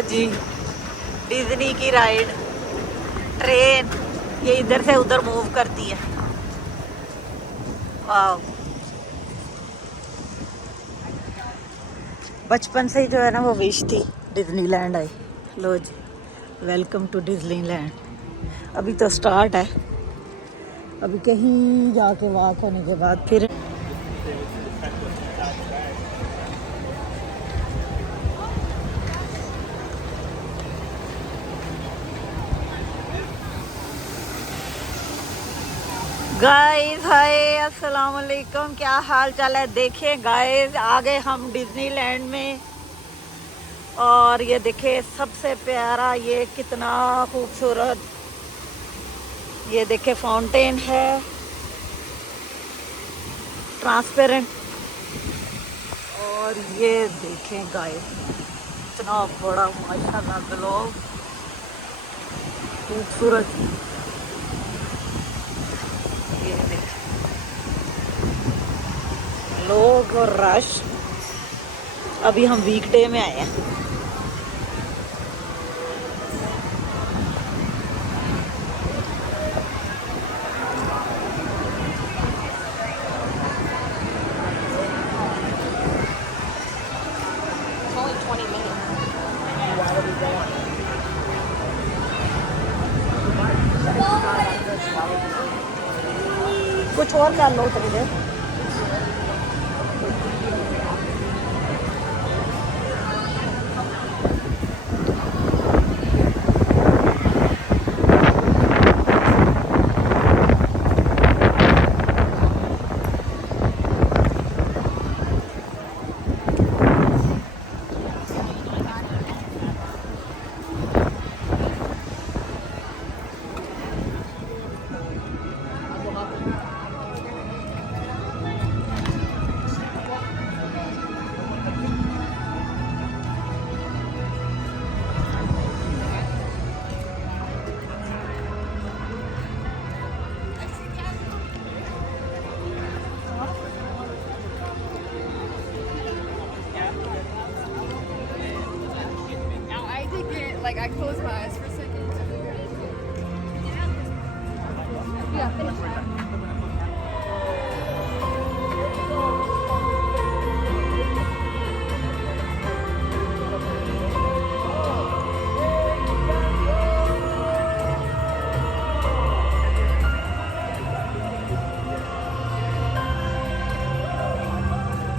जी, Disney की ride train ये इधर से उधर मूव करती है। वाह, बचपन से ही जो है ना वो विश थी डिज्नीलैंड आई। लो जी, वेलकम टू डिज्नीलैंड। अभी तो स्टार्ट है, अभी कहीं जाके वॉक होने के बाद फिर गाइस हाय अस्सलाम वालेकुम, क्या हाल चाल है। देखिए गाइस, आ गए हम डिज्नीलैंड में और ये देखिए सबसे प्यारा, ये कितना खूबसूरत, ये देखिए फाउंटेन है ट्रांसपेरेंट। और ये देखें गाइस, इतना बड़ा माशाल्लाह ग्लोब, खूबसूरत। ये देखें लोग और रश। अभी हम वीकडे में आए हैं। कुछ और कर लो थोड़ी देर। Like I closed my eyes for a second. Yeah, finish that.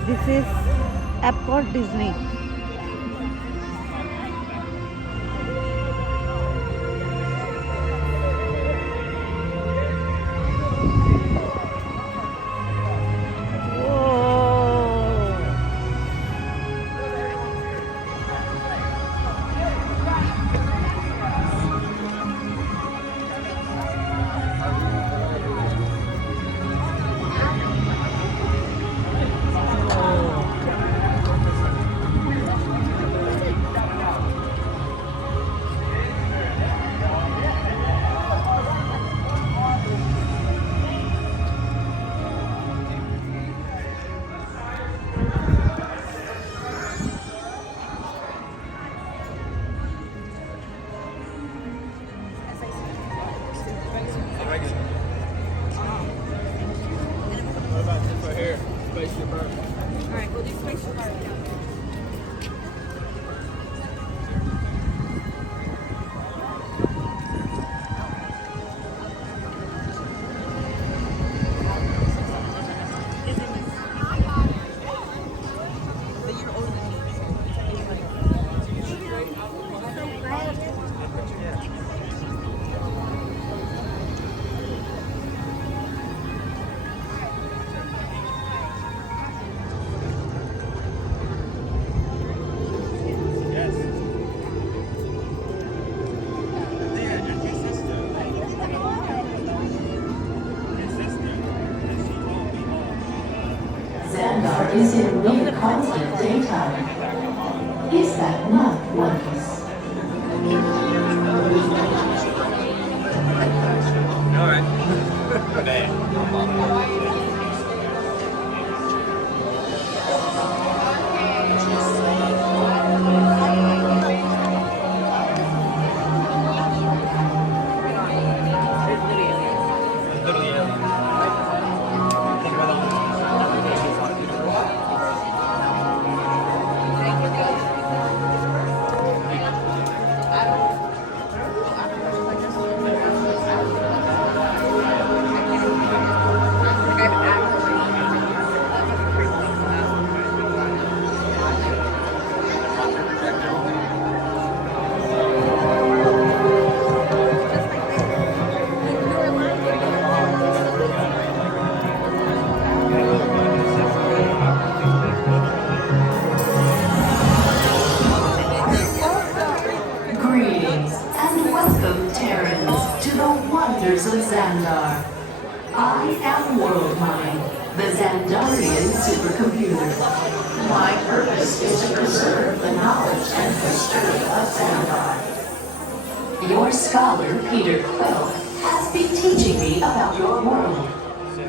This is Epcot Disney. Alright, we'll do spaceship art. Xandar is in mid-continent daytime. Is that not wondrous? All right. world mind, the Xandarian supercomputer. My purpose is to preserve the knowledge and history of Xandar. Your scholar, Peter Quill, has been teaching me about your world.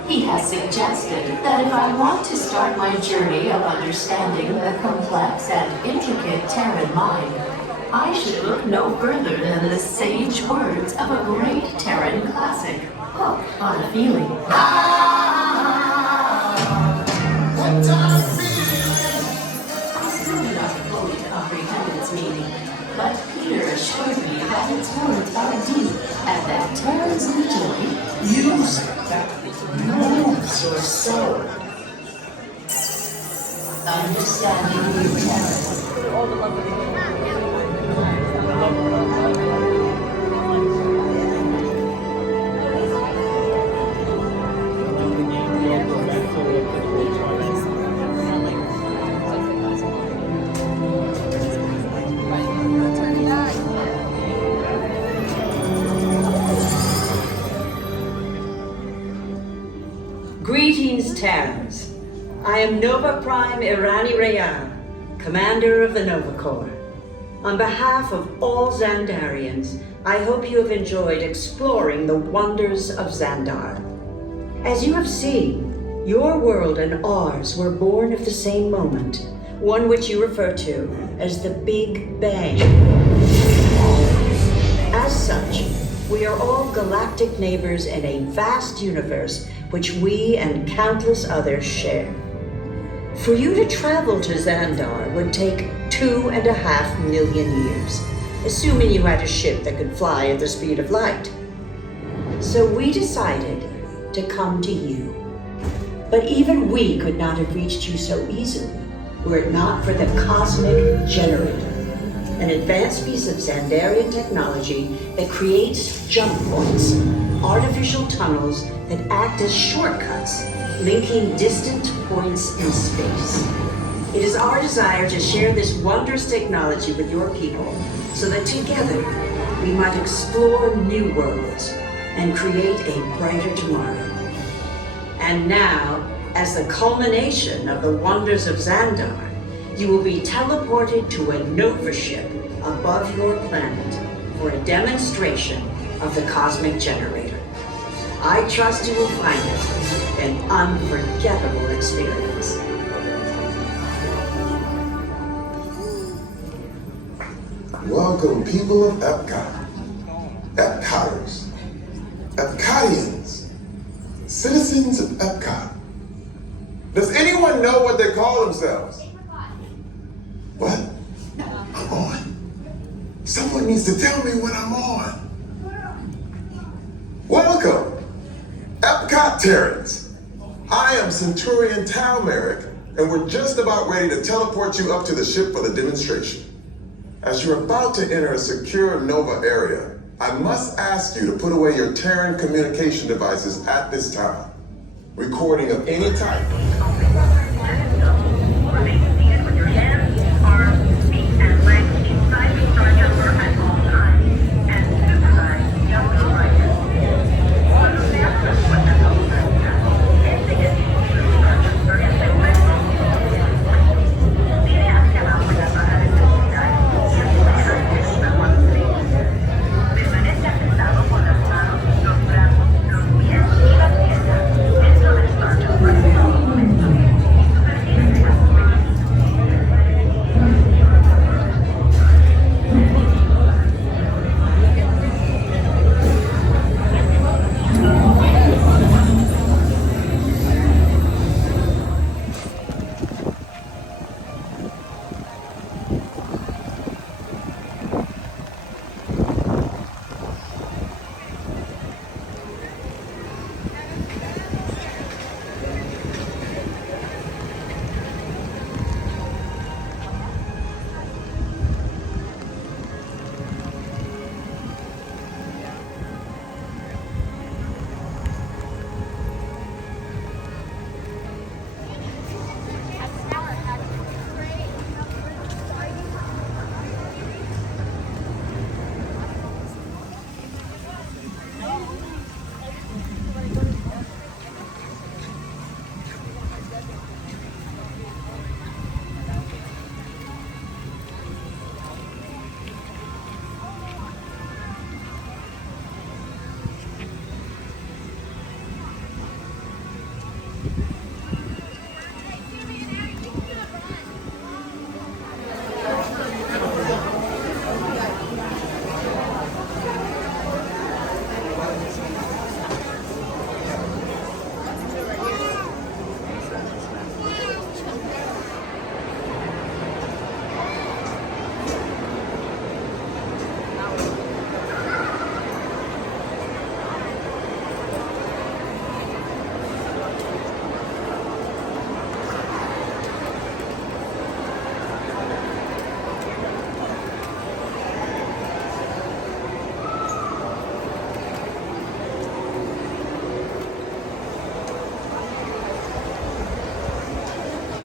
He has suggested that if I want to start my journey of understanding the complex and intricate Terran mind, I should look no further than the sage words of a great Terran classic, Hooked on a Feeling. I still do not fully comprehend its meaning, but Peter assured me that its words are deep and that Terrans enjoy music that moves your soul. Understanding new Terrans. Greetings, Terrans. I am Nova Prime Irani Rayan, Commander of the Nova Corps. On behalf of all Xandarians, I hope you have enjoyed exploring the wonders of Xandar. As you have seen, your world and ours were born of the same moment, one which you refer to as the Big Bang. As such, we are all galactic neighbors in a vast universe which we and countless others share. For you to travel to Xandar would take 2.5 million years, assuming you had a ship that could fly at the speed of light. So we decided to come to you. But even we could not have reached you so easily were it not for the Cosmic Generator, an advanced piece of Xandarian technology that creates jump points, artificial tunnels that act as shortcuts, linking distant points in space. It is our desire to share this wondrous technology with your people so that together we might explore new worlds and create a brighter tomorrow. And now, as the culmination of the wonders of Xandar, you will be teleported to a Nova ship above your planet for a demonstration of the Cosmic Generator. I trust you will find it an unforgettable experience. Welcome, people of Epcot, Epcoters, Epcotians, citizens of Epcot. Does anyone know what they call themselves? What? I'm on. Someone needs to tell me when I'm on. Welcome, Epcot Terrans. I am Centurion Talmeric, and we're just about ready to teleport you up to the ship for the demonstration. As you're about to enter a secure Nova area, I must ask you to put away your Terran communication devices at this time. Recording of any type